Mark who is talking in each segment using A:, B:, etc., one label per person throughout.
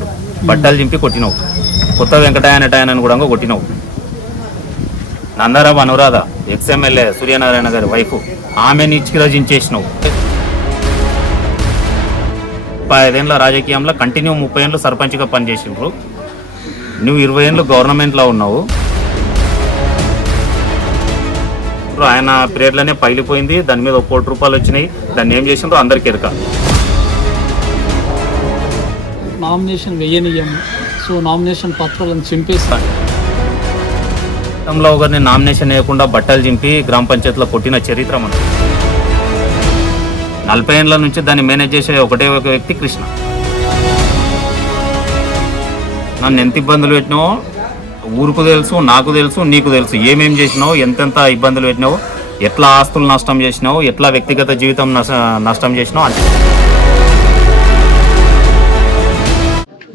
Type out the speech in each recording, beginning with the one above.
A: నాయకుడు బట్టలు చింపి కొట్టినావు. కొత్త వెంకటాయన వెంకటయ్యనటాయనని కూడా కొట్టినావు. నందారావు అనురాధ ఎక్స్ఎమ్మెల్యే సూర్యనారాయణ గారి వైఫ్ ఆమెని ఇచ్చిరజించేసినావు ముప్పై ఐదేళ్ళ రాజకీయంలో కంటిన్యూ ముప్పై ఏళ్ళు సర్పంచ్గా పనిచేసిండ్రు. నువ్వు ఇరవై ఏళ్ళు గవర్నమెంట్లో ఉన్నావు. ఆయన పీరియడ్లోనే పగిలిపోయింది. దాని మీద ఒక కోటి రూపాయలు వచ్చినాయి. దాన్ని ఏం చేసిండ్రో అందరికీ ఎరక.
B: నామినేషన్ వేయనీయము సో నామినేషన్ పత్రాలను చింపేస్తాను
A: గతంలో ఒకరిని నామినేషన్ వేయకుండా బట్టలు చింపి గ్రామ పంచాయతీలో కొట్టిన చరిత్ర మనం నలభై ఏళ్ళ నుంచి దాన్ని మేనేజ్ చేసే ఒకటే ఒక వ్యక్తి కృష్ణ. నన్ను ఎంత ఇబ్బందులు పెట్టినావో ఊరుకు తెలుసు నాకు తెలుసు నీకు తెలుసు. ఏమేం చేసినావు ఎంతెంత ఇబ్బందులు పెట్టినావు ఎట్లా ఆస్తులు నష్టం చేసినావు ఎట్లా వ్యక్తిగత జీవితం నష్టం చేసినావు అంటే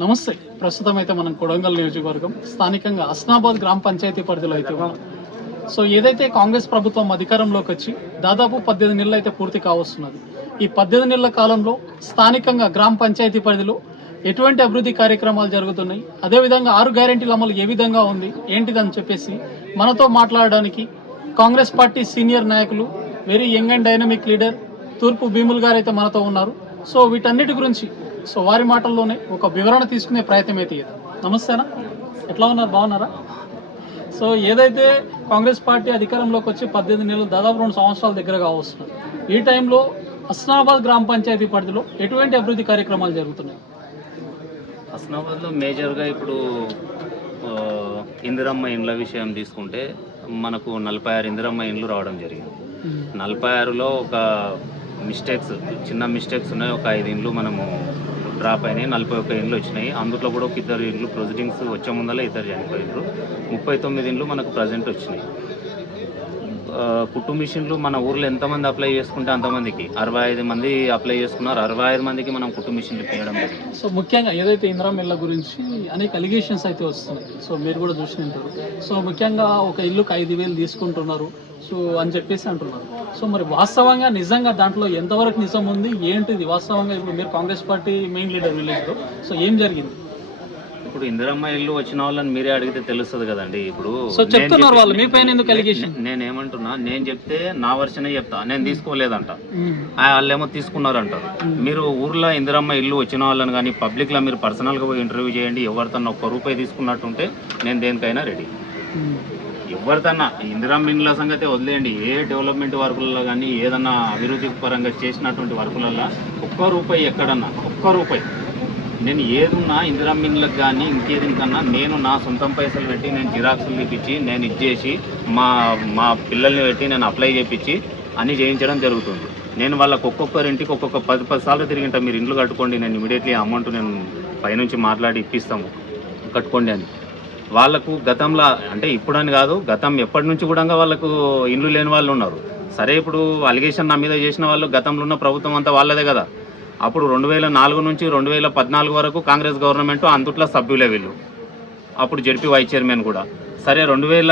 B: నమస్తే. ప్రస్తుతం అయితే మనం కొడంగల్ నియోజకవర్గం స్థానికంగా అస్నాబాద్ గ్రామ పంచాయతీ పరిధిలో అయితే ఉన్నాం. సో ఏదైతే కాంగ్రెస్ ప్రభుత్వం అధికారంలోకి వచ్చి దాదాపు పద్దెనిమిది నెలలు అయితే పూర్తి కావస్తున్నది. ఈ పద్దెనిమిది నెలల కాలంలో స్థానికంగా గ్రామ పంచాయతీ పరిధిలో ఎటువంటి అభివృద్ధి కార్యక్రమాలు జరుగుతున్నాయి? అదేవిధంగా ఆరు గ్యారెంటీల అమలు ఏ విధంగా ఉంది? ఏంటిదని చెప్పేసి మనతో మాట్లాడడానికి కాంగ్రెస్ పార్టీ సీనియర్ నాయకులు very young and dynamic leader తూర్పు భీముల్ గారు అయితే మనతో ఉన్నారు. సో వీటన్నిటి గురించి సో వారి మాటల్లోనే ఒక వివరణ తీసుకునే ప్రయత్నం అయితే చేద్దాం. నమస్తేనా ఎట్లా ఉన్నారు? బాగున్నారా? సో ఏదైతే కాంగ్రెస్ పార్టీ అధికారంలోకి వచ్చి పద్దెనిమిది నెలలు దాదాపు రెండు సంవత్సరాల దగ్గరగా వస్తున్నారు ఈ టైంలో హస్నాబాద్ గ్రామ పంచాయతీ పరిధిలో ఎటువంటి అభివృద్ధి కార్యక్రమాలు జరుగుతున్నాయి?
A: హస్నాబాద్లో మేజర్గా ఇప్పుడు ఇందిరమ్మ ఇండ్ల విషయం తీసుకుంటే మనకు నలభై ఆరు ఇందిరమ్మ ఇండ్లు రావడం జరిగింది. నలభై ఆరులో ఒక మిస్టేక్స్ చిన్న మిస్టేక్స్ ఉన్నాయి. ఒక ఐదు ఇండ్లు మనము డ్రాప్ అయినాయి నలభై ఒక్క ఇండ్లు వచ్చినాయి. అందులో కూడా ఒక ఇద్దరు ఇండ్లు ప్రొసీడింగ్స్ వచ్చే ముందర ఇద్దరు చనిపోయిండ్రు ముప్పై తొమ్మిది ఇండ్లు మనకు ప్రజెంట్ వచ్చినాయి. కుటుంబ కుట్టు మిషన్లు మన ఊర్లో ఎంతమంది అప్లై చేసుకుంటే అంతమందికి? అరవై ఐదు మంది అప్లై చేసుకున్నారు. అరవై ఐదు మందికి మనం కుట్టు మిషన్లు ఇప్పించడం
B: సో ముఖ్యంగా ఏదైతే ఇందిరా మిల్ల గురించి అనేక అలిగేషన్స్ అయితే వస్తున్నాయి. సో మీరు కూడా చూసి ఉంటారు సో ముఖ్యంగా ఒక ఇల్లుకి ఐదు వేలు తీసుకుంటున్నారు. సో అని చెప్పేసి అంటున్నారు. సో మరి వాస్తవంగా నిజంగా దాంట్లో ఎంతవరకు నిజం ఉంది? ఏంటిది? వాస్తవంగా ఇప్పుడు మీరు కాంగ్రెస్ పార్టీ మెయిన్ లీడర్ విలేజ్లో సో ఏం జరిగింది?
A: ఇప్పుడు ఇందిరమ్మ ఇల్లు వచ్చిన వాళ్ళని మీరే అడిగితే తెలుస్తుంది కదండి. ఇప్పుడు
B: సో
A: నేను
B: చెప్తున్నారు వాళ్ళు మీ పైన ఎందుకు అలిగేషన్
A: నే- నేనేమంటున్నా నేను చెప్తే నా వర్షనే చెప్తా నేను తీసుకోలేదంట. వాళ్ళేమో తీసుకున్నారంటారు మీరు ఊర్లో ఇందిరమ్మ ఇల్లు వచ్చిన వాళ్ళని కానీ పబ్లిక్లో మీరు పర్సనల్గా పోయి ఇంటర్వ్యూ చేయండి ఎవరితోన్నా ఒక్క రూపాయి తీసుకున్నట్టుంటే నేను దేనికైనా రెడీ ఎవరితన్నా ఇందిరా ఇండ్ల సంగతి వదిలేయండి. ఏ డెవలప్మెంట్ వర్కులలో కానీ ఏదన్నా అభివృద్ధి పరంగా చేసినటువంటి వర్కులలో ఒక్క రూపాయి ఎక్కడన్నా ఒక్క రూపాయి. నేను ఏదున్నా ఇందిరా మిన్లకు కానీ ఇంకేదికన్నా నేను నా సొంతం పైసలు పెట్టి నేను జిరాక్సులు తెప్పించి నేను ఇచ్చేసి మా మా పిల్లల్ని పెట్టి నేను అప్లై చేయించి అన్ని చేయించడం జరుగుతుంది. నేను వాళ్ళకి ఒక్కొక్కరింటికి ఒక్కొక్క పది పది సార్లు తిరిగింటా మీరు ఇండ్లు కట్టుకోండి నేను ఇమీడియట్లీ అమౌంట్ నేను పైనుంచి మాట్లాడి ఇప్పిస్తాము. కట్టుకోండి అని. వాళ్ళకు గతంలో అంటే ఇప్పుడని కాదు గతం ఎప్పటి నుంచి కూడా వాళ్ళకు ఇండ్లు లేని వాళ్ళు ఉన్నారు. సరే ఇప్పుడు అలిగేషన్ నా మీద చేసిన వాళ్ళు గతంలో ఉన్న ప్రభుత్వం అంతా వాళ్ళదే కదా. అప్పుడు రెండు వేల నాలుగు నుంచి రెండు వేల పద్నాలుగు వరకు కాంగ్రెస్ గవర్నమెంట్ అందుట్లో సభ్యులే వీళ్ళు. అప్పుడు జడ్పీ వైస్ చైర్మన్ కూడా. సరే రెండు వేల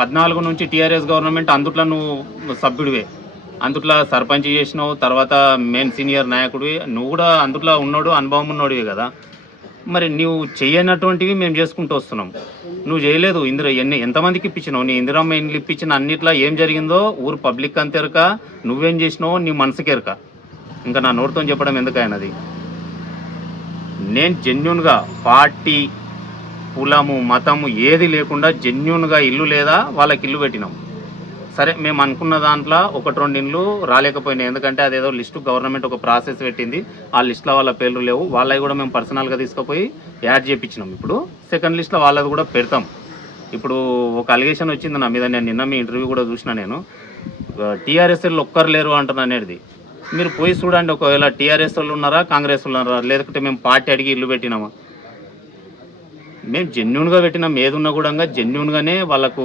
A: పద్నాలుగు నుంచి టీఆర్ఎస్ గవర్నమెంట్ అందుట్లో నువ్వు సభ్యుడివే. అందుట్లో సర్పంచ్ చేసినావు తర్వాత మెయిన్ సీనియర్ నాయకుడివి. నువ్వు కూడా అందుట్లో ఉన్నాడు అనుభవం ఉన్నోడివి కదా. మరి నువ్వు చేయనటువంటివి మేము చేసుకుంటూ వస్తున్నాం. నువ్వు చేయలేదు. ఇందిరా ఎన్ని ఎంతమందికి ఇప్పించినావు? నీ ఇందిరమ్మ ఎన్ని ఇప్పించిన అన్నిట్లో ఏం జరిగిందో ఊరు పబ్లిక్ అంతేరక నువ్వేం చేసినావో నీ మనసుకేరక. ఇంకా నా నోటితో చెప్పడం ఎందుకైనది నేను జెన్యున్గా పార్టీ కులము మతము ఏది లేకుండా జెన్యున్గా ఇల్లు లేదా వాళ్ళకి ఇల్లు పెట్టినాం. సరే మేము అనుకున్న దాంట్లో ఒకటి రెండు ఇండ్లు రాలేకపోయినాయి. ఎందుకంటే అదేదో లిస్టు గవర్నమెంట్ ఒక ప్రాసెస్ పెట్టింది. ఆ లిస్ట్లో వాళ్ళ పేర్లు లేవు. వాళ్ళవి కూడా మేము పర్సనల్గా తీసుకుపోయి యాడ్ చేయించినాం ఇప్పుడు సెకండ్ లిస్ట్లో వాళ్ళది కూడా పెడతాం. ఇప్పుడు ఒక అలిగేషన్ వచ్చింది నా మీద. నేను నిన్న మీ ఇంటర్వ్యూ కూడా చూసిన నేను. టీఆర్ఎస్ వాళ్ళు ఒక్కరు లేరు అంటున్నా అనేది మీరు పోయి చూడండి ఒకవేళ టీఆర్ఎస్ వాళ్ళు ఉన్నారా కాంగ్రెస్ వాళ్ళు ఉన్నారా లేదంటే మేము పార్టీ అడిగి ఇల్లు పెట్టినామా? మేము జెన్యున్గా పెట్టినాం. ఏదున్నా కూడా జెన్యున్గానే వాళ్ళకు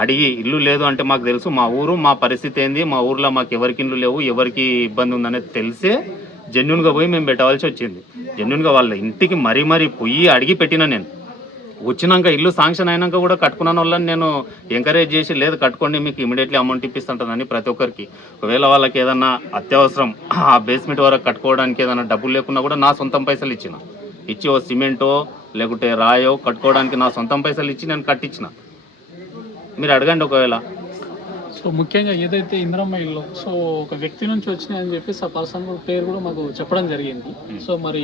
A: అడిగి ఇల్లు లేదు అంటే మాకు తెలుసు మా ఊరు మా పరిస్థితి ఏంది మా ఊర్లో మాకు ఎవరికి ఇల్లు లేవు ఎవరికి ఇబ్బంది ఉందనేది తెలిసే జెన్యున్గా పోయి మేము పెట్టవలసి వచ్చింది. జెన్యున్గా వాళ్ళ ఇంటికి మరీ మరీ పొయ్యి అడిగి పెట్టినా నేను. వచ్చినాక ఇల్లు శాంక్షన్ అయినాక కూడా కట్టుకున్న వాళ్ళని నేను ఎంకరేజ్ చేసి లేదు కట్టుకోండి మీకు ఇమీడియట్లీ అమౌంట్ ఇప్పిస్తుంటుందని ప్రతి ఒక్కరికి. ఒకవేళ వాళ్ళకి ఏదన్నా అత్యవసరం ఆ బేస్మెంట్ వరకు కట్టుకోవడానికి ఏదైనా డబ్బులు లేకున్నా కూడా నా సొంతం పైసలు ఇచ్చిన. ఇచ్చి ఓ సిమెంటో లేకుంటే రాయో కట్టుకోవడానికి నా సొంతం పైసలు ఇచ్చి నేను కట్టించిన. మీరు అడగండి ఒకవేళ.
B: సో ముఖ్యంగా ఏదైతే ఇంద్రమ్మ ఇల్లు సో ఒక వ్యక్తి నుంచి వచ్చినాయని చెప్పేసి ఆ పర్సన్ పేరు కూడా మాకు చెప్పడం జరిగింది. సో మరి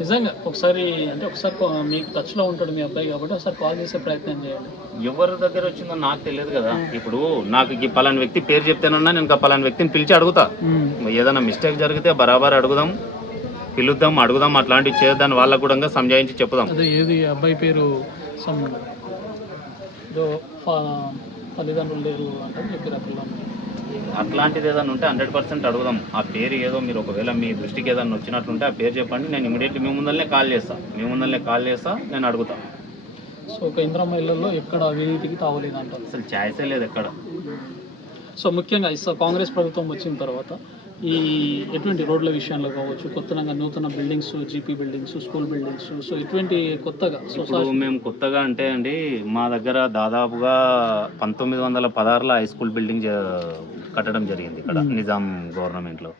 B: నిజంగా ఒకసారి అంటే ఒకసారి మీకు టచ్లో ఉంటాడు మీ అబ్బాయి కాబట్టి ఒకసారి కాల్ చేసే ప్రయత్నం చేయండి.
A: ఎవరి దగ్గర వచ్చిందో నాకు తెలియదు కదా. ఇప్పుడు నాకు ఈ పలాని వ్యక్తి పేరు చెప్తేనన్నా నేను ఇంకా పలాని వ్యక్తిని పిలిచి అడుగుతా. ఏదైనా మిస్టేక్ జరిగితే బరాబర్ అడుగుదాం పిలుద్దాం అడుగుదాం అట్లాంటివి చేద్దాం వాళ్ళకు కూడా సంజాయించి చెప్పుదాం.
B: అదే ఏది అబ్బాయి పేరు తల్లిదండ్రులు లేరు అంటే చెప్పారు అట్లా
A: అట్లాంటిది ఏదైనా ఉంటే హండ్రెడ్ పర్సెంట్ అడుగుదాం. ఆ పేరు ఏదో మీరు ఒకవేళ మీ దృష్టికి ఏదైనా వచ్చినట్లుంటే ఆ పేరు చెప్పండి. నేను ఇమీడియట్లీ మీ ముందరనే కాల్ చేస్తా. మీ ముందరనే కాల్ చేస్తా నేను అడుగుతా.
B: సో ఒక ఇంద్రమ్మ ఇళ్ళలో ఎక్కడ అవినీతికి తావలేదు అంటారు
A: అసలు ఛాయిసే లేదు ఎక్కడ.
B: సో ముఖ్యంగా కాంగ్రెస్ ప్రభుత్వం వచ్చిన తర్వాత ఈ ఎటువంటి రోడ్ల విషయంలో కావచ్చు కొత్తగా నూతన buildings GP buildings school buildings so ఎటువంటి కొత్తగా
A: ఇప్పుడు
B: సొసైటీ
A: మేము కొత్తగా అంటే అండి మా దగ్గర దాదాపుగా పంతొమ్మిది వందల పదహారులో హై స్కూల్ బిల్డింగ్ కట్టడం జరిగింది ఇక్కడ. నిజాం గవర్నమెంట్లో.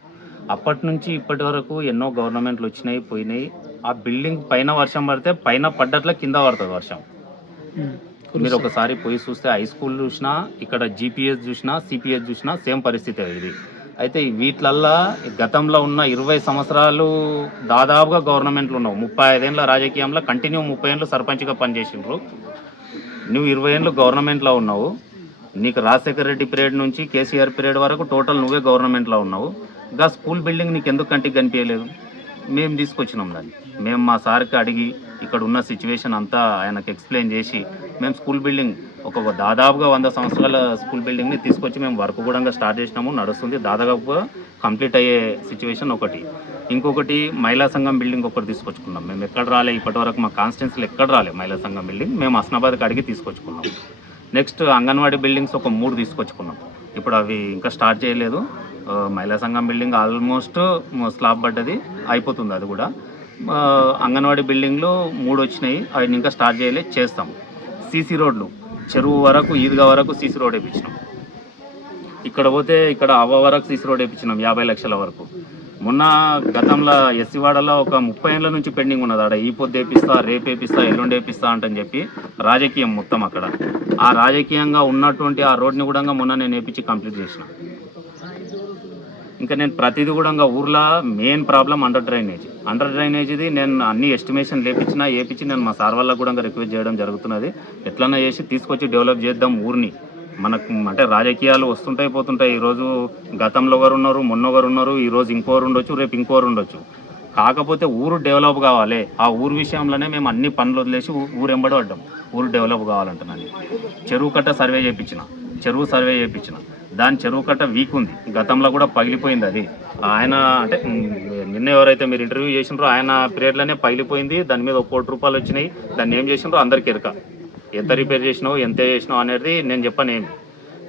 A: అప్పటి నుంచి ఇప్పటి వరకు ఎన్నో గవర్నమెంట్లు వచ్చినాయి పోయినాయి. ఆ బిల్డింగ్ పైన వర్షం పడితే పైన పడ్డట్ల కింద పడుతుంది వర్షం. మీరు ఒకసారి పోయి చూస్తే హై స్కూల్ చూసినా ఇక్కడ జీపీఎస్ చూసినా సిపిఎస్ చూసినా సేమ్ పరిస్థితి ఇది. అయితే వీటిలల్లా గతంలో ఉన్న ఇరవై సంవత్సరాలు దాదాపుగా గవర్నమెంట్లు ఉన్నావు. ముప్పై ఐదేళ్ళ రాజకీయంలో కంటిన్యూ ముప్పై ఏళ్ళు సర్పంచ్గా పనిచేసిండ్రు. నువ్వు ఇరవై ఏళ్ళు గవర్నమెంట్లో ఉన్నావు. నీకు రాజశేఖర రెడ్డి పీరియడ్ నుంచి కేసీఆర్ పీరియడ్ వరకు టోటల్ నువ్వే గవర్నమెంట్లో ఉన్నావు. ఇంకా స్కూల్ బిల్డింగ్ నీకు ఎందుకు కంటికి కనిపించలేదు? మేము తీసుకొచ్చినాం దాన్ని. మేము మా సార్కి అడిగి ఇక్కడ ఉన్న సిచ్యువేషన్ అంతా ఆయనకు ఎక్స్ప్లెయిన్ చేసి మేము స్కూల్ బిల్డింగ్ ఒక దాదాపుగా వంద సంవత్సరాల స్కూల్ బిల్డింగ్ని తీసుకొచ్చి మేము వర్క్ కూడా స్టార్ట్ చేసినాము నడుస్తుంది. దాదాపుగా కంప్లీట్ అయ్యే సిచ్యువేషన్ ఒకటి. ఇంకొకటి మహిళా సంఘం బిల్డింగ్ ఒకటి తీసుకొచ్చుకున్నాం. మేము ఎక్కడ రాలే ఇప్పటివరకు మా కాన్స్టిట్యున్సీలు ఎక్కడ రాలే మహిళా సంఘం బిల్డింగ్. మేము హస్నాబాద్కి అడిగి తీసుకొచ్చుకున్నాం. నెక్స్ట్ అంగన్వాడీ బిల్డింగ్స్ ఒక మూడు తీసుకొచ్చుకున్నాం. ఇప్పుడు అవి ఇంకా స్టార్ట్ చేయలేదు. మహిళా సంఘం బిల్డింగ్ ఆల్మోస్ట్ స్లాబ్ పడ్డది అయిపోతుంది అది కూడా. అంగన్వాడీ బిల్డింగ్లు మూడు వచ్చినాయి అవి ఇంకా స్టార్ట్ చేయలేదు చేస్తాం. సీసీ రోడ్లు. చెరువు వరకు ఈద్గా వరకు సీసీ రోడ్ వేయించినాం ఇక్కడ పోతే ఇక్కడ అవ్వ వరకు సీసీ రోడ్ వేయించినాం యాభై లక్షల వరకు. మొన్న గతంలో ఎస్సీవాడలో ఒక ముప్పై ఏళ్ళ నుంచి పెండింగ్ ఉన్నది ఆడ. ఈ పొద్దు వేపిస్తా రేపు వేపిస్తా ఎల్లుండి వేపిస్తా అంటని చెప్పి రాజకీయం మొత్తం అక్కడ. ఆ రాజకీయంగా ఉన్నటువంటి ఆ రోడ్ని కూడా మొన్న నేను వేపించి కంప్లీట్ చేసిన. ఇంకా నేను ప్రతిదీ కూడా ఊర్లో main problem under drainage under డ్రైనేజ్ది నేను అన్ని ఎస్టిమేషన్ లేపించినా ఏపించి నేను మా సార్ వల్ల కూడా రిక్వెస్ట్ చేయడం జరుగుతున్నది. ఎట్లన్నా చేసి తీసుకొచ్చి డెవలప్ చేద్దాం ఊరిని. మనకు అంటే రాజకీయాలు వస్తుంటాయి పోతుంటాయి. ఈరోజు గతంలో ఒకరు ఉన్నారు మొన్న ఒకరు ఉన్నారు ఈరోజు ఇంకోరు ఉండొచ్చు రేపు ఇంకోరు ఉండొచ్చు. కాకపోతే ఊరు డెవలప్ కావాలి. ఆ ఊరు విషయంలోనే మేము అన్ని పనులు వదిలేసి ఊ- ఊరు ఎంబడి పడ్డాం. ఊరు డెవలప్ కావాలంటున్నాను. చెరువు కట్ట సర్వే చేయించిన చెరువు సర్వే చేయించిన దాని చెరువు కట్ట వీక్ ఉంది. గతంలో కూడా పగిలిపోయింది అది. ఆయన అంటే నిన్న ఎవరైతే మీరు ఇంటర్వ్యూ చేసినారో ఆయన పీరియడ్లోనే పగిలిపోయింది. దాని మీద ఒక కోటి రూపాయలు వచ్చినాయి. దాన్ని ఏం చేసినారో అందరికి ఎరక. ఎంత రిపేర్ చేసినావు ఎంత చేసినావు అనేది నేను చెప్పనేమి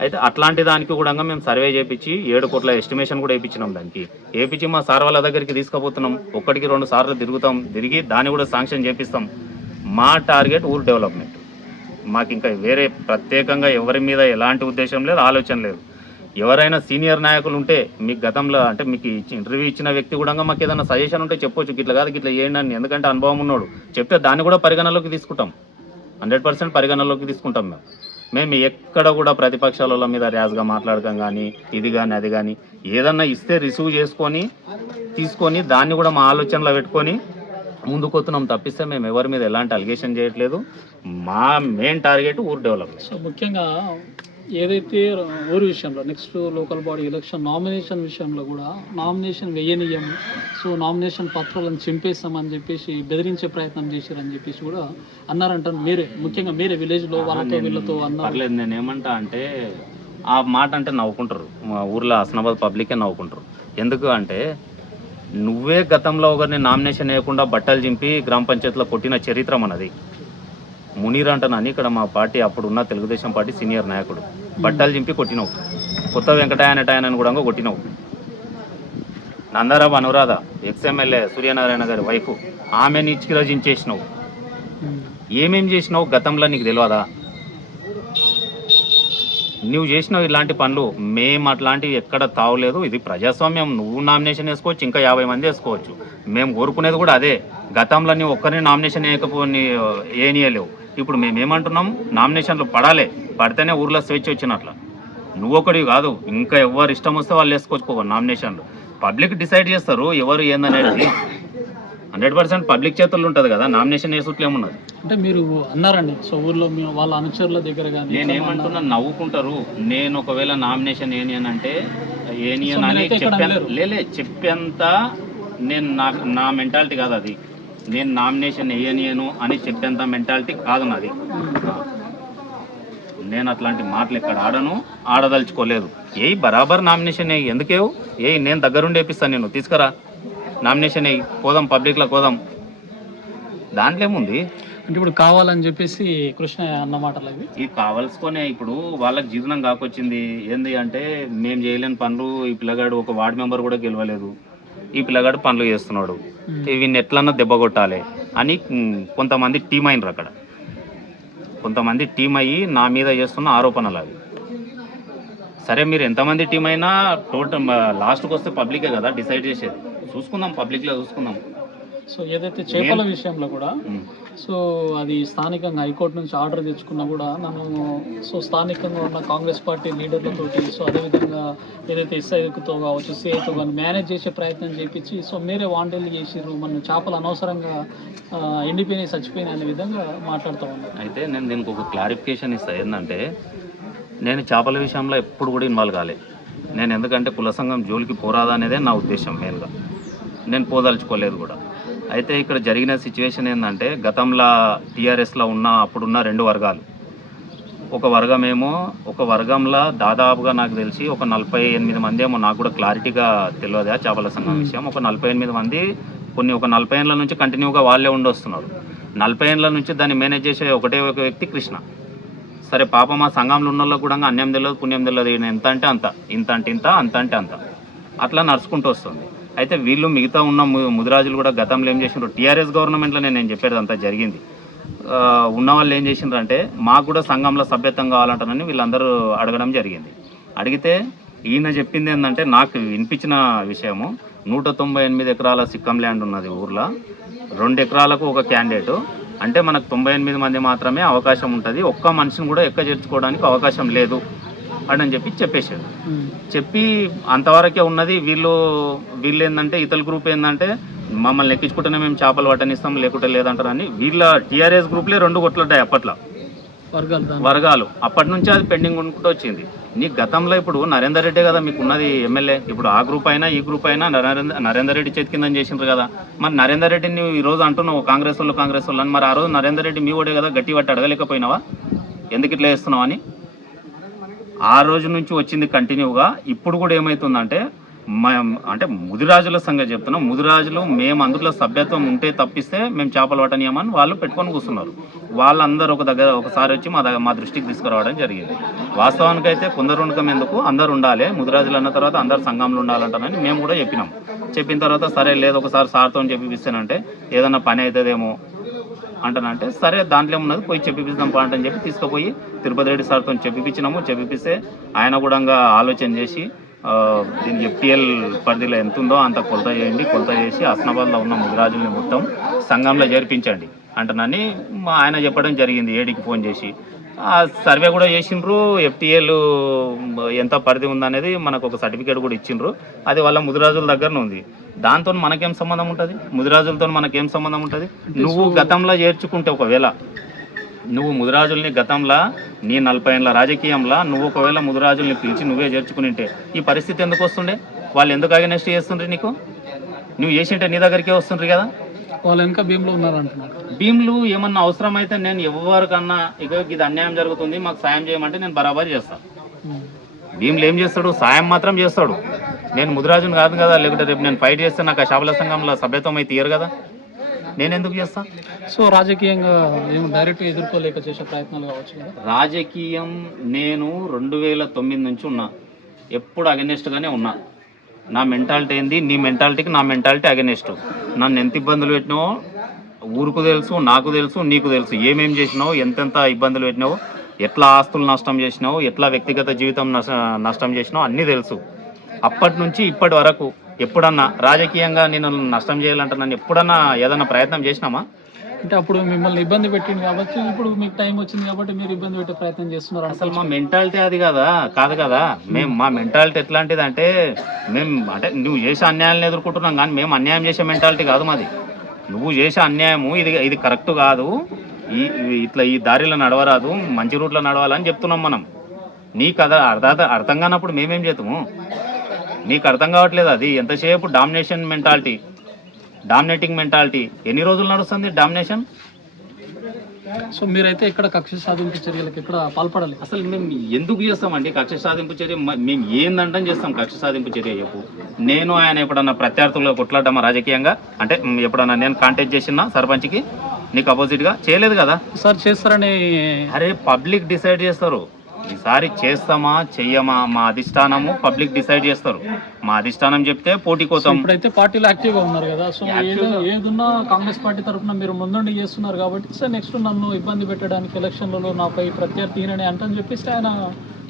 A: అయితే అట్లాంటి దానికి కూడా మేము సర్వే చేయించి ఏడు కోట్ల ఎస్టిమేషన్ కూడా వేయించినాం దానికి. వేయించి మా సార్ వాళ్ళ దగ్గరికి తీసుకుపోతున్నాం. ఒక్కటికి రెండు సార్లు తిరుగుతాం. తిరిగి దాన్ని కూడా శాంక్షన్ చేపిస్తాం. మా టార్గెట్ ఊరు డెవలప్మెంట్ మాకు ఇంకా వేరే ప్రత్యేకంగా ఎవరి మీద ఎలాంటి ఉద్దేశం లేదు ఆలోచన లేదు. ఎవరైనా సీనియర్ నాయకులు ఉంటే మీకు గతంలో అంటే మీకు ఇంటర్వ్యూ ఇచ్చిన వ్యక్తి కూడా మాకు ఏదైనా సజెషన్ ఉంటే చెప్పొచ్చు. గిట్ల కాదు గిట్ల చేయండి అని. ఎందుకంటే అనుభవం ఉన్నాడు. చెప్తే దాన్ని కూడా పరిగణలోకి తీసుకుంటాం. హండ్రెడ్ పర్సెంట్ పరిగణలోకి తీసుకుంటాం మేము. మేము ఎక్కడ కూడా ప్రతిపక్షాల మీద ర్యాజ్గా మాట్లాడకం కానీ ఇది కానీ అది కానీ ఏదన్నా ఇస్తే రిసీవ్ చేసుకొని తీసుకొని దాన్ని కూడా మా ఆలోచనలో పెట్టుకొని ముందుకొస్తున్నాం తప్పిస్తే మేము ఎవరి మీద ఎలాంటి అలిగేషన్ చేయట్లేదు. మా మెయిన్ టార్గెట్ ఊరు డెవలప్మెంట్
B: సో ముఖ్యంగా ఏదైతే ఊరు విషయంలో next local body election nomination విషయంలో కూడా నామినేషన్ వేయనీయం. సో నామినేషన్ పత్రాలను చింపేస్తామని చెప్పేసి బెదిరించే ప్రయత్నం చేశారని చెప్పేసి కూడా అన్నారంటారు మీరే ముఖ్యంగా మీరే విలేజ్లో వాళ్ళతో వీళ్ళతో అన్నారు.
A: పర్లేదు నేను ఏమంటా అంటే ఆ మాట అంటే నవ్వుకుంటారు. మా ఊర్లో హస్నాబాద్ పబ్లికే నవ్వుకుంటారు. ఎందుకు అంటే నువ్వే గతంలో ఒకరిని నామినేషన్ వేయకుండా బట్టలు చింపి గ్రామ పంచాయతీలో కొట్టిన చరిత్ర మనది. మునీర్ అంటనని ఇక్కడ మా పార్టీ అప్పుడు ఉన్న తెలుగుదేశం పార్టీ సీనియర్ నాయకుడు. బట్టలు చింపి కొట్టినావు. కొత్త వెంకటాయనటాయనని కూడా కొట్టినావు. నందరాబు అనురాధ ఎక్స్ఎమ్మెల్యే సూర్యనారాయణ గారి వైఫ్ ఆమె
B: నిచ్చిరజించేసినావు
A: ఏమేం చేసినావు? గతంలో నీకు తెలియదా నువ్వు చేసినావు ఇలాంటి పనులు. మేము అట్లాంటివి ఎక్కడ తావలేదు. ఇది ప్రజాస్వామ్యం. నువ్వు నామినేషన్ వేసుకోవచ్చు ఇంకా యాభై మంది వేసుకోవచ్చు. మేము కోరుకునేది కూడా అదే. గతంలో నువ్వు ఒక్కరిని నామినేషన్ వేయకపోయి వేయనీయలేవు ఇప్పుడు మేము ఏమంటున్నాం నామినేషన్లు పడాలి. పడితేనే ఊర్లో స్వేచ్ఛ వచ్చినట్ల. నువ్వు ఒకటి కాదు ఇంకా ఎవరు ఇష్టం వస్తే వాళ్ళు వేసుకోవచ్చుకో నామినేషన్లు. పబ్లిక్ డిసైడ్ చేస్తారు ఎవరు ఏందనేది. హండ్రెడ్ పర్సెంట్ పబ్లిక్ చేతుల్లో ఉంటుంది కదా నామినేషన్ వేసుట్లు ఏమున్నది?
B: అంటే మీరు అన్నారండి సో ఊర్లో వాళ్ళ అనుచరుల దగ్గర కానీ
A: నేను ఏమంటున్నా నవ్వుకుంటారు. నేను ఒకవేళ నామినేషన్ ఏని అని అంటే ఏని అని
B: అనలేరు.
A: లేలే చెప్పేంత నేను నా నా మెంటాలిటీ కాదు అది. నేను నామినేషన్ వేయనియను అని చెప్పేంత మెంటాలిటీ కాదు నాది. నేను అట్లాంటి మాటలు ఇక్కడ ఆడను ఆడదలుచుకోలేదు. ఏ బరాబర్ నామినేషన్ వేయి ఎందుకేవు? ఏ నేను దగ్గరుండి వేపిస్తాను నేను తీసుకురా. నామినేషన్ వేయి పోదాం పబ్లిక్లో పోదాం. దాంట్లో ఏముంది
B: అంటే ఇప్పుడు కావాలని చెప్పేసి కృష్ణ అన్న మాటలు అవి.
A: ఇది కావాల్సుకొనే ఇప్పుడు వాళ్ళకి జీవనం కాకొచ్చింది. ఏంది అంటే మేము చేయలేని పనులు ఈ పిల్లగాడు ఒక వార్డు మెంబర్ కూడా గెలవలేదు. ఈ పిల్లగాడు పనులు చేస్తున్నాడు. వీడిని ఎట్లన్నా దెబ్బ కొట్టాలి అని కొంతమంది టీం అయినరు అక్కడ. కొంతమంది టీం అయ్యి నా మీద చేస్తున్న ఆరోపణలు అవి. సరే మీరు ఎంతమంది టీం అయినా టోటల్ లాస్ట్కి వస్తే పబ్లికే కదా డిసైడ్ చేసేది. చూసుకుందాం పబ్లిక్లో చూసుకుందాం.
B: సో ఏదైతే చేపల విషయంలో కూడా. సో అది స్థానికంగా హైకోర్టు నుంచి ఆర్డర్ తెచ్చుకున్నా కూడా నన్ను సో స్థానికంగా ఉన్న కాంగ్రెస్ పార్టీ లీడర్లతోటి సో అదేవిధంగా ఏదైతే ఎస్ఐతో కావచ్చు సిఐతో కానీ మేనేజ్ చేసే ప్రయత్నం చేపించి సో మీరే వాంటెల్లి చేసిర్రు మన చేపలు అనవసరంగా ఎండిపోయినాయి చచ్చిపోయినాయి అనే విధంగా మాట్లాడుతూ ఉన్నారు
A: అయితే నేను దీనికి ఒక క్లారిఫికేషన్ ఇస్తాను ఏంటంటే నేను చేపల విషయంలో ఎప్పుడు కూడా ఇన్వాల్వ్ కాలే. నేను ఎందుకంటే కుల సంఘం జోలికి పోరాదా అనేదే నా ఉద్దేశం మెయిన్గా. నేను పోదలుచుకోలేదు కూడా. అయితే ఇక్కడ జరిగిన సిచ్యువేషన్ ఏంటంటే గతంలో టీఆర్ఎస్లో ఉన్న అప్పుడున్న రెండు వర్గాలు. ఒక వర్గం ఏమో ఒక వర్గంలో దాదాపుగా నాకు తెలిసి ఒక నలభై ఎనిమిది మంది ఏమో నాకు కూడా క్లారిటీగా తెలియదు ఆ చేపల సంఘం విషయం. ఒక నలభై ఎనిమిది మంది కొన్ని ఒక నలభై ఏళ్ళ నుంచి కంటిన్యూగా వాళ్ళే ఉండి వస్తున్నారు. నలభై ఏళ్ళ నుంచి దాన్ని మేనేజ్ చేసే ఒకటే ఒక వ్యక్తి కృష్ణ. సరే పాప మా సంఘంలో ఉన్న కూడా అన్యం తెలియదు పుణ్యం తెలియదు. ఈయన ఎంత అంటే అంత ఇంత అంటే ఇంత అంత అంటే అంత. అట్లా నడుచుకుంటూ వస్తుంది. అయితే వీళ్ళు మిగతా ఉన్న ము- ముదిరాజులు కూడా గతంలో ఏం చేసిండ్రు టీఆర్ఎస్ గవర్నమెంట్లో నేను చెప్పేది అంతా జరిగింది. ఉన్న వాళ్ళు ఏం చేసిండ్రు అంటే మాకు కూడా సంఘంలో సభ్యత్వం కావాలంటానని వీళ్ళందరూ అడగడం జరిగింది. అడిగితే ఈయన చెప్పింది ఏంటంటే నాకు వినిపించిన విషయము నూట తొంభై ఎనిమిది ఎకరాల సిక్కం ల్యాండ్ ఉన్నది ఊర్లో. రెండు ఎకరాలకు ఒక క్యాండిడేట్. అంటే మనకు తొంభై ఎనిమిది మంది మాత్రమే అవకాశం ఉంటుంది. ఒక్క మనిషిని కూడా ఎక్క చేర్చుకోవడానికి అవకాశం లేదు. అని చెప్పి చెప్పేశాడు.
B: ఉమ్.
A: చెప్పి అంతవరకే ఉన్నది వీళ్ళు వీళ్ళు ఏంటంటే ఇతర గ్రూప్ ఏంటంటే మమ్మల్ని ఎక్కించుకుంటేనే మేము చేపలు పట్టనిస్తాం లేకుంటే లేదంటారు అని వీళ్ళ టీఆర్ఎస్ గ్రూప్లే రెండు కొట్లాడ్డాయి అప్పట్లో.
B: వర్గాలు
A: అప్పటి నుంచి అది పెండింగ్ ఉంటూ వచ్చింది. నీ గతంలో ఇప్పుడు నరేందర్ రెడ్డి కదా మీకు ఉన్నది ఎమ్మెల్యే. ఇప్పుడు ఆ గ్రూప్ అయినా ఈ గ్రూప్ అయినా నరేంద్ర నరేందర్ రెడ్డి చేతి కింద చేసిండ్రు కదా. మరి నరేందర్ రెడ్డి నువ్వు ఈ రోజు అంటున్నావు కాంగ్రెస్ వాళ్ళు కాంగ్రెస్ వాళ్ళు అని. మరి ఆ రోజు నరేందర్ రెడ్డి మీ ఓడే కదా గట్టి పట్టి అడగలేకపోయినావా? ఎందుకు ఇట్లా చేస్తున్నావు అని? ఆ రోజు నుంచి వచ్చింది కంటిన్యూగా ఇప్పుడు కూడా ఏమవుతుందంటే మేము అంటే ముదిరాజుల సంగతి చెప్తున్నాం. ముదిరాజులు మేము అందులో సభ్యత్వం ఉంటే తప్పిస్తే మేము చేపలు పట్టనీయమని వాళ్ళు పెట్టుకొని కూర్చున్నారు. వాళ్ళందరూ ఒక దగ్గర ఒకసారి వచ్చి మా దగ్గర మా దృష్టికి తీసుకురావడం జరిగింది. వాస్తవానికి అయితే కొందరు ఉండకం ఎందుకు? అందరు ఉండాలి. ముదిరాజులు అన్న తర్వాత అందరు సంఘంలో ఉండాలంటారని మేము కూడా చెప్పినాం. చెప్పిన తర్వాత సరే లేదు ఒకసారి సార్తో చెప్పిస్తానంటే ఏదన్నా పని అవుతుందేమో అంటానంటే సరే దాంట్లో ఏమున్నది? పోయి చెప్పిపిస్తాం పా అని చెప్పి తీసుకుపోయి తిరుపతి రెడ్డి సార్తో చెప్పిపించినాము చెప్పిపిస్తే ఆయన కూడా ఆలోచన చేసి దీని ఎఫ్టీఎల్ పరిధిలో ఎంత ఉందో అంత కొలత చేయండి. కొలత చేసి అస్నాబాద్లో ఉన్న ముదిరాజుల్ని మొత్తం సంఘంలో చేర్పించండి అంటనని మా ఆయన చెప్పడం జరిగింది ఏడికి ఫోన్ చేసి. ఆ సర్వే కూడా చేసిండ్రు. ఎఫ్టీఎల్ ఎంత పరిధి ఉందనేది మనకు ఒక సర్టిఫికేట్ కూడా ఇచ్చిండ్రు. అది వాళ్ళ ముదిరాజుల దగ్గరనే ఉంది. దాంతో మనకేం సంబంధం ఉంటుంది? ముదిరాజులతో మనకేం సంబంధం ఉంటుంది? నువ్వు గతంలో చేర్చుకుంటే ఒకవేళ నువ్వు ముదిరాజుల్ని గతంలో నీ నలభై ఏళ్ళ రాజకీయంలో నువ్వు ఒకవేళ ముదిరాజుల్ని పిలిచి నువ్వే చేర్చుకునింటే ఈ పరిస్థితి ఎందుకు వస్తుండే? వాళ్ళు ఎందుకు అగనెస్ట్ చేస్తుండ్రు నీకు? నువ్వు చేసింటే నీ దగ్గరికే వస్తుండ్రు కదా?
B: వాళ్ళ వెనక భీమ్లో ఉన్నారు అంటున్నారు
A: భీమ్లు ఏమన్నా అవసరమైతే నేను ఎవరికన్నా ఇక ఇది అన్యాయం జరుగుతుంది మాకు సాయం చేయమంటే నేను బరాబర్ చేస్తాను. భీమ్లు ఏం చేస్తాడు? సాయం మాత్రం చేస్తాడు. నేను ముదిరాజుని కాదు కదా లేకుంటే రేపు నేను ఫైట్ చేస్తే నాకు ఆ శాపల సంఘంలో సభ్యత్వం అయితే తీయరు కదా. నేను ఎందుకు చేస్తా?
B: సో రాజకీయంగా డైరెక్ట్ ఎదుర్కోలేక చేసే ప్రయత్నాలు కావచ్చు
A: రాజకీయం నేను రెండు వేల తొమ్మిది నుంచి ఉన్నా. ఎప్పుడు అగెనెస్ట్గానే ఉన్నా. నా మెంటాలిటీ ఏంది? నీ మెంటాలిటీకి నా మెంటాలిటీ అగెనెస్ట్ నన్ను ఎంత ఇబ్బందులు పెట్టినావో ఊరుకు తెలుసు నాకు తెలుసు నీకు తెలుసు. ఏమేం చేసినావు ఎంతెంత ఇబ్బందులు పెట్టినావు ఎట్లా ఆస్తులు నష్టం చేసినావు ఎట్లా వ్యక్తిగత జీవితం నష్ట నష్టం చేసినావు అన్నీ తెలుసు. అప్పటి నుంచి ఇప్పటి వరకు ఎప్పుడన్నా రాజకీయంగా నేను నష్టం చేయాలంటే నన్ను ఎప్పుడన్నా ఏదన్నా ప్రయత్నం చేసినామా?
B: అంటే అప్పుడు మిమ్మల్ని ఇబ్బంది పెట్టింది కాబట్టి ఇప్పుడు మీకు టైం వచ్చింది కాబట్టి మీరు ఇబ్బంది పెట్టే ప్రయత్నం చేస్తున్నారు
A: అసలు మా మెంటాలిటీ అది కదా కాదు కదా. మేము మా మెంటాలిటీ ఎట్లాంటిది అంటే మేము అంటే నువ్వు చేసే అన్యాయాలను ఎదుర్కొంటున్నాం కానీ మేము అన్యాయం చేసే మెంటాలిటీ కాదు మాది. నువ్వు చేసే అన్యాయము ఇది ఇది కరెక్ట్ కాదు. ఈ ఇట్లా ఈ దారిలో నడవరాదు మంచి రూట్లో నడవాలని చెప్తున్నాం మనం. నీకు అదా అర్థం అర్థం కానప్పుడు మేమేం చేస్తాము నీకు అర్థం కావట్లేదు అది. ఎంతసేపు డామినేషన్ మెంటాలిటీ? Dominating mentality. ఎన్ని రోజులు నడుస్తుంది డామినేషన్?
B: సో మీరైతే ఇక్కడ కక్ష సాధింపు చర్యలకు ఇక్కడ పాల్పడాలి?
A: అసలు మేము ఎందుకు చేస్తామండి కక్ష సాధింపు చర్య? మేము ఏందంటే చేస్తాం కక్ష సాధింపు చర్య చెప్పు. నేను ఆయన ఎప్పుడన్నా ప్రత్యర్థులుగా కొట్లాడమా రాజకీయంగా? అంటే ఎప్పుడన్నా నేను కాంటాక్ట్ చేసినా సర్పంచ్కి నీకు అపోజిట్గా చేయలేదు కదా?
B: సార్ చేస్తారని
A: అరే పబ్లిక్ డిసైడ్ చేస్తారు. ఈసారి చేస్తామా చెయ్యమా మా అధిష్టానము? పబ్లిక్ డిసైడ్ చేస్తారు. మా అధిష్టానం చెప్తే పోటీ కోసం.
B: ఇప్పుడైతే పార్టీలో యాక్టివ్గా ఉన్నారు కదా సో ఏదో ఏదున్నా కాంగ్రెస్ పార్టీ తరఫున మీరు ముందుండి చేస్తున్నారు కాబట్టి సార్ నెక్స్ట్ నన్ను ఇబ్బంది పెట్టడానికి ఎలక్షన్లలో నాపై ప్రత్యర్థి ఈయనని అంటని చెప్పేసి ఆయన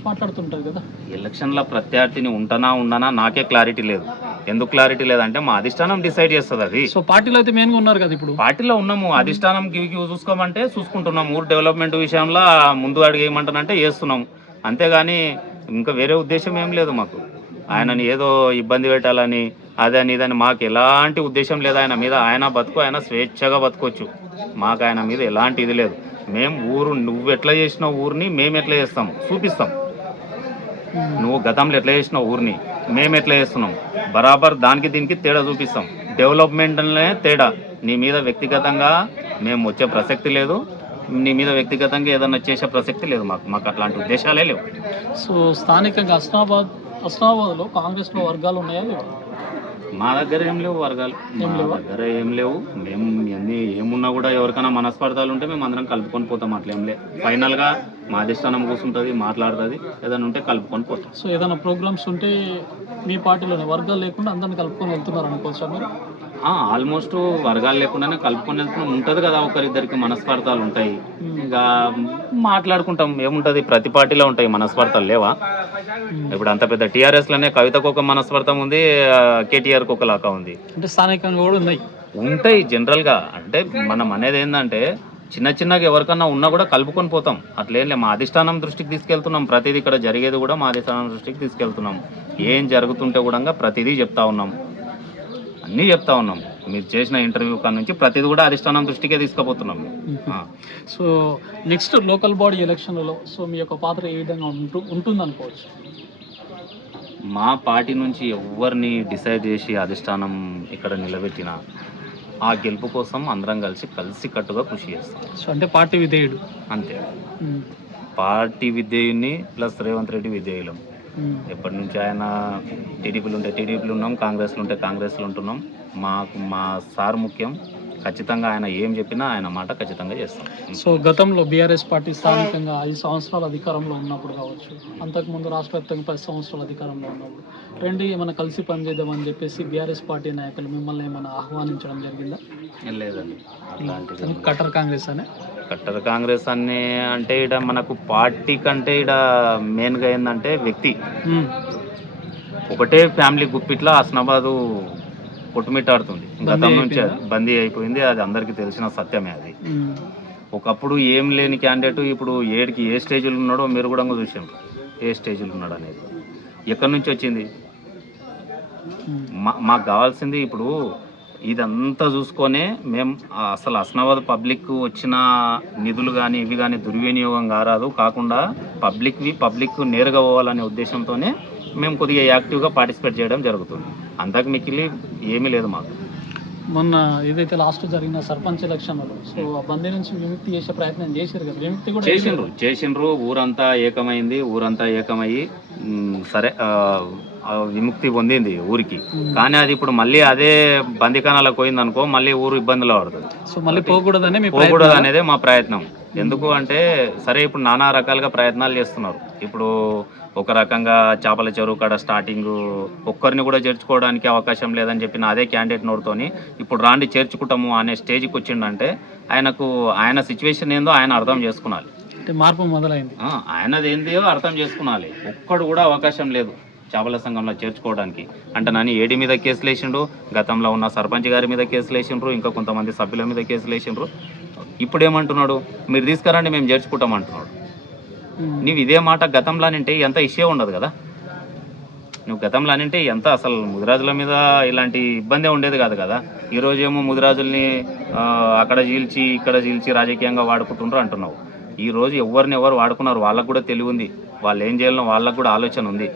B: మాట్లాడుతుంటారు కదా.
A: ఎలక్షన్ల ప్రత్యర్థిని ఉంటానా ఉండనా నాకే క్లారిటీ లేదు. ఎందుకు క్లారిటీ లేదంటే మా అధిష్టానం డిసైడ్ చేస్తుంది అది.
B: సో పార్టీలో అయితే మెయిన్గా ఉన్నారు కదా ఇప్పుడు?
A: పార్టీలో ఉన్నాము. అధిష్టానం చూసుకోమంటే చూసుకుంటున్నాం ఊరు డెవలప్మెంట్ విషయంలో ముందు అడుగు ఏమంటానంటే చేస్తున్నాం అంతేగాని ఇంకా వేరే ఉద్దేశం ఏం లేదు మాకు. ఆయనని ఏదో ఇబ్బంది పెట్టాలని అదని ఇదని మాకు ఎలాంటి ఉద్దేశం లేదు. ఆయన మీద ఆయన బతుకు ఆయన స్వేచ్ఛగా బతకొచ్చు. మాకు ఆయన మీద ఎలాంటి ఇది లేదు. మేము ఊరు నువ్వు ఎట్లా చేసినావు ఊరిని మేము ఎట్లా చేస్తాం? చూపిస్తాం. నువ్వు గతంలో ఎట్లా చేసినావు ఊరిని? మేము ఎట్లా చేస్తున్నాం? బరాబర్ దానికి దీనికి తేడా చూపిస్తాం. డెవలప్మెంట్లనే తేడా. నీ మీద వ్యక్తిగతంగా మేము వచ్చే ప్రసక్తి లేదు. నీ మీద వ్యక్తిగతంగా ఏదన్నా చేసే ప్రసక్తి లేదు మాకు. మాకు అట్లాంటి ఉద్దేశాలే లేవు.
B: సో స్థానికంగా అస్నాబాద్ అస్నాబాద్లో కాంగ్రెస్లో వర్గాలు ఉన్నాయా లేవా?
A: మా దగ్గర ఏం లేవు వర్గాలు. మా దగ్గర ఏం లేవు. మేము ఎన్ని ఏమున్నా కూడా ఎవరికైనా మనస్పర్ధాలు ఉంటే మేము అందరం కలుపుకొని పోతాం. అట్లేం లే. ఫైనల్గా మా అధిష్టానం కూర్చుంటుంది మాట్లాడుతుంది. ఏదైనా ఉంటే కలుపుకొని పోతాం.
B: సో ఏదైనా ప్రోగ్రామ్స్ ఉంటే మీ పార్టీలోనే వర్గాలు లేకుండా అందరిని కలుపుకొని వెళ్తున్నారు అనుకోవచ్చా మీరు
A: ఆల్మోస్ట్ వర్గాలు లేకుండానే కలుపుకొని వెళ్తున్నాం. ఉంటుంది కదా ఒకరిద్దరికి మనస్పర్ధాలు ఉంటాయి. ఇక మాట్లాడుకుంటాం. ఏముంటది? ప్రతి పార్టీలో ఉంటాయి మనస్పర్ధలు లేవా? ఇప్పుడు అంత పెద్ద టీఆర్ఎస్లోనే కవితకు ఒక మనస్పర్ధం ఉంది కేటీఆర్కు ఒక లాగా ఉంది.
B: అంటే స్థానికంగా కూడా ఉన్నాయి.
A: ఉంటాయి జనరల్గా. అంటే మనం అనేది ఏంటంటే చిన్న చిన్నగా ఎవరికన్నా ఉన్నా కూడా కలుపుకొని పోతాం. అట్లేం మా అధిష్టానం దృష్టికి తీసుకెళ్తున్నాం. ప్రతిదీ ఇక్కడ జరిగేది కూడా మా అధిష్టానం దృష్టికి తీసుకెళ్తున్నాం. ఏం జరుగుతుంటే కూడా ప్రతిదీ చెప్తా ఉన్నాం. అన్నీ చెప్తా ఉన్నాం. మీరు చేసిన ఇంటర్వ్యూ కాడ నుంచి ప్రతిదీ కూడా అధిష్టానం దృష్టికే తీసుకుపోతున్నాం.
B: సో నెక్స్ట్ లోకల్ బాడీ ఎలక్షన్లలో సో మీ యొక్క పాత్ర ఏ విధంగా ఉంటు ఉంటుంది అనుకోవచ్చు
A: మా పార్టీ నుంచి ఎవరిని డిసైడ్ చేసి అధిష్టానం ఇక్కడ నిలబెట్టినా ఆ గెలుపు కోసం అందరం కలిసి కలిసి కట్టుగా కృషి చేస్తాం.
B: సో అంటే పార్టీ విధేయుడు.
A: అంతే. పార్టీ విధేయుని ప్లస్ రేవంత్ రెడ్డి విధేయులం. ఎప్పటి నుంచి ఆయన టీడీపీలు ఉంటే టీడీపీలు ఉన్నాం కాంగ్రెస్లు ఉంటే కాంగ్రెస్లు ఉంటున్నాం. మాకు మా సార్ ముఖ్యం ఖచ్చితంగా ఆయన ఏం చెప్పినా ఆయన మాట ఖచ్చితంగా చేస్తాం.
B: సో గతంలో బీఆర్ఎస్ పార్టీ స్థానికంగా ఐదు సంవత్సరాల అధికారంలో ఉన్నప్పుడు కావచ్చు అంతకుముందు రాష్ట్ర వ్యాప్తంగా పది సంవత్సరాల అధికారంలో ఉన్నప్పుడు రెండు ఏమైనా కలిసి పనిచేద్దామని చెప్పేసి బీఆర్ఎస్ పార్టీ నాయకులు మిమ్మల్ని ఏమైనా ఆహ్వానించడం జరిగిందా?
A: లేదండి. అట్లాంటిది.
B: కట్టర్ కాంగ్రెస్ అనే?
A: కట్టర్ కాంగ్రెస్ అన్ని అంటే ఇడ మనకు పార్టీ కంటే ఇడ మెయిన్గా ఏంటంటే వ్యక్తి. ఒకటే ఫ్యామిలీ గుప్పిట్లా హస్నాబాదు కొట్టుమిట్టాడుతుంది. గతం నుంచి బందీ అయిపోయింది. అది అందరికీ తెలిసిన సత్యమే అది. ఒకప్పుడు ఏం లేని క్యాండిడేట్ ఇప్పుడు ఏడికి ఏ స్టేజ్లో ఉన్నాడో మీరు కూడా చూసాం ఏ స్టేజ్లో ఉన్నాడు అనేది. ఎక్కడి నుంచి వచ్చింది? మాకు కావాల్సింది ఇప్పుడు ఇదంతా చూసుకొనే మేము అసలు హస్నాబాద్ పబ్లిక్ వచ్చిన నిధులు కానీ ఇవి కానీ దుర్వినియోగం కారాదు. కాకుండా పబ్లిక్వి పబ్లిక్ నేరుగా పోవాలనే ఉద్దేశంతోనే మేము కొద్దిగా యాక్టివ్గా పార్టిసిపేట్ చేయడం జరుగుతుంది. అంతకు మిక్కిలి ఏమీ లేదు మాకు.
B: మొన్న ఏదైతే లాస్ట్ జరిగిన సర్పంచ్ ఎలక్షన్లలో సో ఆ బందీ నుంచి విముక్తి చేసే ప్రయత్నం చేశారు కదా. విముక్తి కూడా
A: చేసిండ్రు చేసిండ్రు ఊరంతా ఏకమైంది ఊరంతా ఏకమయ్యి సరే విముక్తి పొందింది ఊరికి. కానీ అది ఇప్పుడు మళ్ళీ అదే బందికానాలకు పోయింది అనుకో మళ్ళీ ఊరు ఇబ్బందులు పడుతుంది.
B: సో మళ్ళీ పోకూడదని
A: పోకూడదు అనేదే మా ప్రయత్నం. ఎందుకు అంటే సరే ఇప్పుడు నానా రకాలుగా ప్రయత్నాలు చేస్తున్నారు. ఇప్పుడు ఒక రకంగా చేపల చెరువు కాడ స్టార్టింగ్ ఒక్కరిని కూడా చేర్చుకోవడానికి అవకాశం లేదని చెప్పిన అదే క్యాండిడేట్ నోరుతోని ఇప్పుడు రాండి చేర్చుకుంటాము అనే స్టేజ్కి వచ్చిండంటే ఆయనకు ఆయన సిచ్యువేషన్ ఏందో ఆయన అర్థం చేసుకున్నాలి
B: మార్పు మొదలైంది.
A: ఆయనది ఏందో అర్థం చేసుకున్నాలి ఒక్కడు కూడా అవకాశం లేదు చేపల సంఘంలో చేర్చుకోవడానికి. అంటే నన్ను ఏడి మీద కేసులు వేసిండ్రు గతంలో ఉన్న సర్పంచ్ గారి మీద కేసులు వేసిండ్రు ఇంకా కొంతమంది సభ్యుల మీద కేసులు వేసిండ్రు ఇప్పుడు ఏమంటున్నాడు మీరు తీసుకురండి మేము చేర్చుకుంటాం అంటున్నాడు
B: Hmm.
A: నువ్వు ఇదే మాట గతంలో అనింటే ఎంత ఇష్యూ ఉండదు కదా. నువ్వు గతంలో అంటే ఎంత అసలు ముదిరాజుల మీద ఇలాంటి ఇబ్బందే ఉండేది కాదు కదా. ఈరోజు ఏమో ముదిరాజుల్ని అక్కడ చీల్చి ఇక్కడ చీల్చి రాజకీయంగా వాడుకుంటుండ్రు అంటున్నావు. ఈ రోజు ఎవరిని ఎవరు వాడుకున్నారు వాళ్ళకు కూడా తెలివి ఉంది. వాళ్ళు ఏం చేయాలనో వాళ్ళకు కూడా ఆలోచన ఉంది.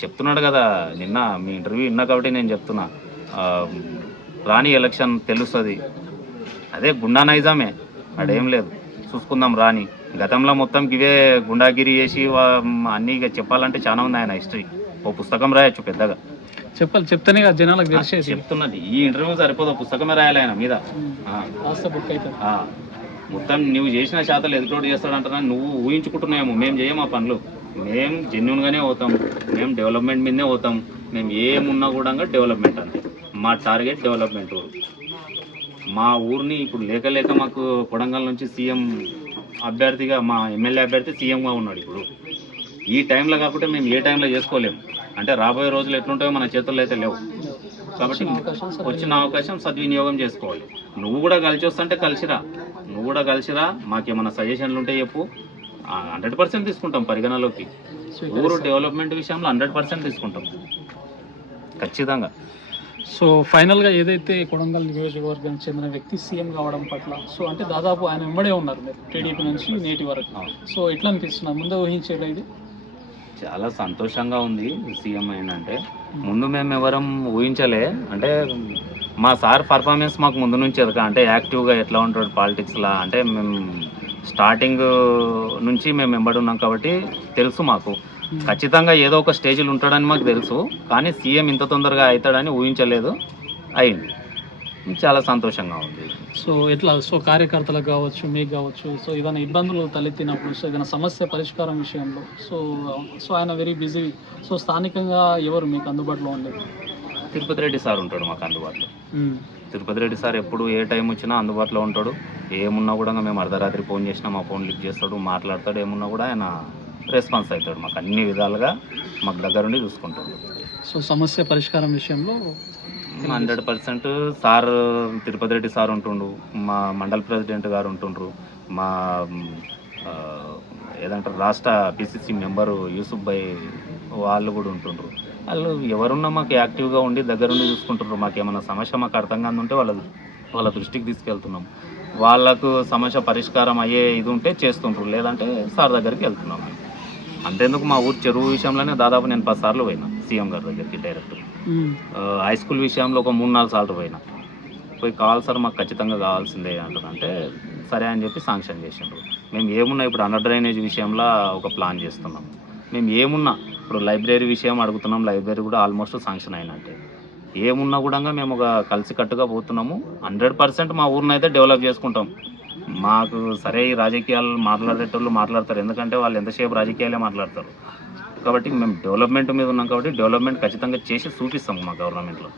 A: చెప్తున్నాడు కదా నిన్న మీ ఇంటర్వ్యూ విన్నా కాబట్టి నేను చెప్తున్నా. రాణి రాని ఎలక్షన్ తెలుస్తుంది. అదే గుండా నైజామే. అడేం లేదు. చూసుకుందాం రాని గతంలో మొత్తం ఇవే గుండాగిరి చేసి అన్నీ ఇక చెప్పాలంటే చాలా ఉంది ఆయన హిస్టరీ ఓ పుస్తకం రాయొచ్చు పెద్దగా.
B: చెప్పాలి చెప్తేనే కదా జనాలకు
A: చెప్తున్నది. ఈ ఇంటర్వ్యూ సరిపోదు పుస్తకమే రాయాలి ఆయన మీద. మొత్తం నువ్వు చేసిన శాతాలు ఎదుటోడు చేస్తాడంటున్నా నువ్వు ఊహించుకుంటున్నాయేమో మేము చేయము ఆ పనులు? మేము జెన్యున్గానే పోతాం. మేము డెవలప్మెంట్ మీదనే పోతాం. మేము ఏమున్నా కూడా డెవలప్మెంట్ అంతే. మా టార్గెట్ డెవలప్మెంట్ మా ఊరిని ఇప్పుడు లేక లేక మాకు కొడంగల్ నుంచి సీఎం అభ్యర్థిగా మా ఎమ్మెల్యే అభ్యర్థి సీఎంగా ఉన్నాడు ఇప్పుడు. ఈ టైంలో కాకపోతే మేము ఏ టైంలో చేసుకోలేము అంటే రాబోయే రోజులు ఎట్లుంటాయో మన చేతుల్లో అయితే లేవు. కాబట్టి. వచ్చిన అవకాశం సద్వినియోగం చేసుకోవాలి. నువ్వు కూడా కలిసి వస్తుంటే కలిసిరా. నువ్వు కూడా కలిసిరా. మాకేమైనా సజెషన్లు ఉంటే చెప్పు. హండ్రెడ్ పర్సెంట్ తీసుకుంటాం పరిగణలోకి. ఊరు డెవలప్మెంట్ విషయంలో హండ్రెడ్ పర్సెంట్ తీసుకుంటాం. ఖచ్చితంగా.
B: సో ఫైనల్గా ఏదైతే కొడంగల్ నియోజకవర్గానికి చెందిన వ్యక్తి సీఎం కావడం పట్ల సో అంటే దాదాపు ఆయన వెంబడే ఉన్నారు మీరు టీడీపీ నుంచి నేటి వరకు. సో ఎట్లా అనిపిస్తున్నారు ముందే ఊహించేలా ఇది?
A: చాలా సంతోషంగా ఉంది సీఎం అయిందంటే ముందు మేము ఎవరం ఊహించలే. అంటే మా సార్ పర్ఫార్మెన్స్ మాకు ముందు నుంచి ఎదక అంటే యాక్టివ్గా ఎట్లా ఉంటాడు పాలిటిక్స్లా అంటే మేము స్టార్టింగ్ నుంచి మేము వెంబడి ఉన్నాం కాబట్టి తెలుసు మాకు. ఖచ్చితంగా ఏదో ఒక స్టేజ్లో ఉంటాడని మాకు తెలుసు కానీ సీఎం ఇంత తొందరగా అవుతాడని ఊహించలేదు. అయింది. చాలా సంతోషంగా ఉంది.
B: సో ఎట్లా? సో కార్యకర్తలకు కావచ్చు మీకు కావచ్చు సో ఏదైనా ఇబ్బందులు తలెత్తినప్పుడు సో ఏదైనా సమస్య పరిష్కారం విషయంలో సో సో ఆయన వెరీ బిజీ సో స్థానికంగా ఎవరు మీకు అందుబాటులో ఉండేది?
A: తిరుపతి రెడ్డి సార్ ఉంటాడు మాకు అందుబాటులో. తిరుపతి రెడ్డి సార్ ఎప్పుడు ఏ టైం వచ్చినా అందుబాటులో ఉంటాడు. ఏమున్నా కూడా మేము అర్ధరాత్రి ఫోన్ చేసినా మా ఫోన్ లిఫ్ట్ చేస్తాడు మాట్లాడతాడు. ఏమున్నా కూడా ఆయన రెస్పాన్స్ అవుతాడు మాకు అన్ని విధాలుగా మాకు దగ్గరుండి చూసుకుంటాడు.
B: సో సమస్య పరిష్కారం విషయంలో
A: hundred percent sir Tirupati Reddy sir ఉంటుండు మా మండల్ ప్రెసిడెంట్ గారు ఉంటుండ్రు మా ఏదంటారు రాష్ట్ర పిసిసి మెంబరు యూసుఫ్ భాయ్ వాళ్ళు కూడా ఉంటుండ్రు. వాళ్ళు ఎవరున్నా మాకు యాక్టివ్గా ఉండి దగ్గరుండి చూసుకుంటుండ్రు. మాకు ఏమైనా సమస్య మాకు అర్థం కాని ఉంటే వాళ్ళ వాళ్ళ దృష్టికి తీసుకెళ్తున్నాం. వాళ్ళకు సమస్య పరిష్కారం అయ్యే ఇది ఉంటే చేస్తుండ్రు. లేదంటే సార్ దగ్గరికి వెళ్తున్నాం. అంతేందుకు మా ఊరు చెరువు విషయంలోనే దాదాపు నేను పది సార్లు పోయినా సీఎం గారి దగ్గరికి డైరెక్ట్. హై స్కూల్ విషయంలో ఒక మూడు నాలుగు సార్లు పోయినా. పోయి కావాలి సార్ మాకు ఖచ్చితంగా కావాల్సిందే అంటారంటే సరే అని చెప్పి శాంక్షన్ చేసిండ్రు. మేము ఏమున్నా ఇప్పుడు అండర్ డ్రైనేజ్ విషయంలో ఒక ప్లాన్ చేస్తున్నాం. మేము ఏమున్నా ఇప్పుడు లైబ్రరీ విషయం అడుగుతున్నాం లైబ్రరీ కూడా ఆల్మోస్ట్ శాంక్షన్ అయినట్టే. ఏమున్నా కూడా మేము ఒక కలిసికట్టుగా పోతున్నాము. హండ్రెడ్ పర్సెంట్ మా ఊరిని అయితే డెవలప్ చేసుకుంటాం. మాకు సరే రాజకీయాలు మాట్లాడేటోళ్ళు మాట్లాడతారు. ఎందుకంటే వాళ్ళు ఎంతసేపు రాజకీయాలే మాట్లాడతారు. కాబట్టి మేము డెవలప్మెంట్ మీద ఉన్నాం కాబట్టి డెవలప్మెంట్ ఖచ్చితంగా చేసి చూపిస్తాము మా గవర్నమెంట్లో.